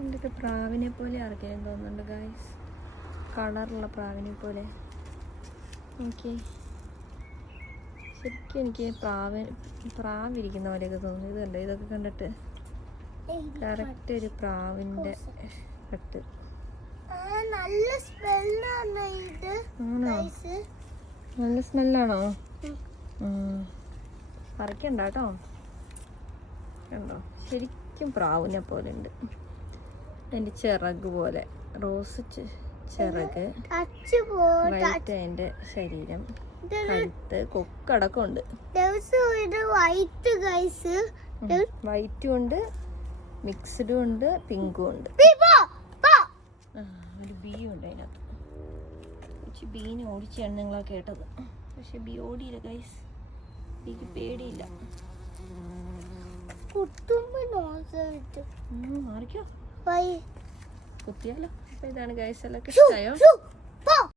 ഇതൊക്കെ പ്രാവിനെ പോലെ ആർക്കെങ്കിലും തോന്നുന്നുണ്ട് ഗൈസ്. കളറുള്ള പ്രാവിനെ പോലെ. എനിക്ക് ശരിക്കും എനിക്ക് പ്രാവിരിക്കുന്ന പോലെയൊക്കെ തോന്നുന്നു. ഇത് കണ്ടോ, ഇതൊക്കെ കണ്ടിട്ട് കറക്റ്റ് ഒരു പ്രാവിൻ്റെ കട്ട്. നല്ല സ്മെല്ലാണോ? പറിക്കണ്ട കേട്ടോ. കണ്ടോ, ശരിക്കും പ്രാവിനെ പോലെ ഉണ്ട്. അതിൻ്റെ ചിറക് പോലെ റോസ് ചിറക്, വൈറ്റ് അതിൻ്റെ ശരീരം, കഴുത്ത്, കൊക്കടക്കം ഉണ്ട്. വൈറ്റും ഉണ്ട്, മിക്സ്ഡും ഉണ്ട്, പിങ്കും ഉണ്ട്. ഒരു ബീ ഉണ്ട് അതിനകത്ത്. പക്ഷെ ബീനെ ഓടിച്ചാണ് നിങ്ങളാ കേട്ടത്. പക്ഷെ ബീ ഓടിയില്ല ഗൈസ്. ബീക്ക് പേടിയില്ല. മാറിക്കോ, കുത്തിയാലോ. അപ്പൊ ഇതാണ് ഗൈസ്. എല്ലാം ഇഷ്ടമായോ?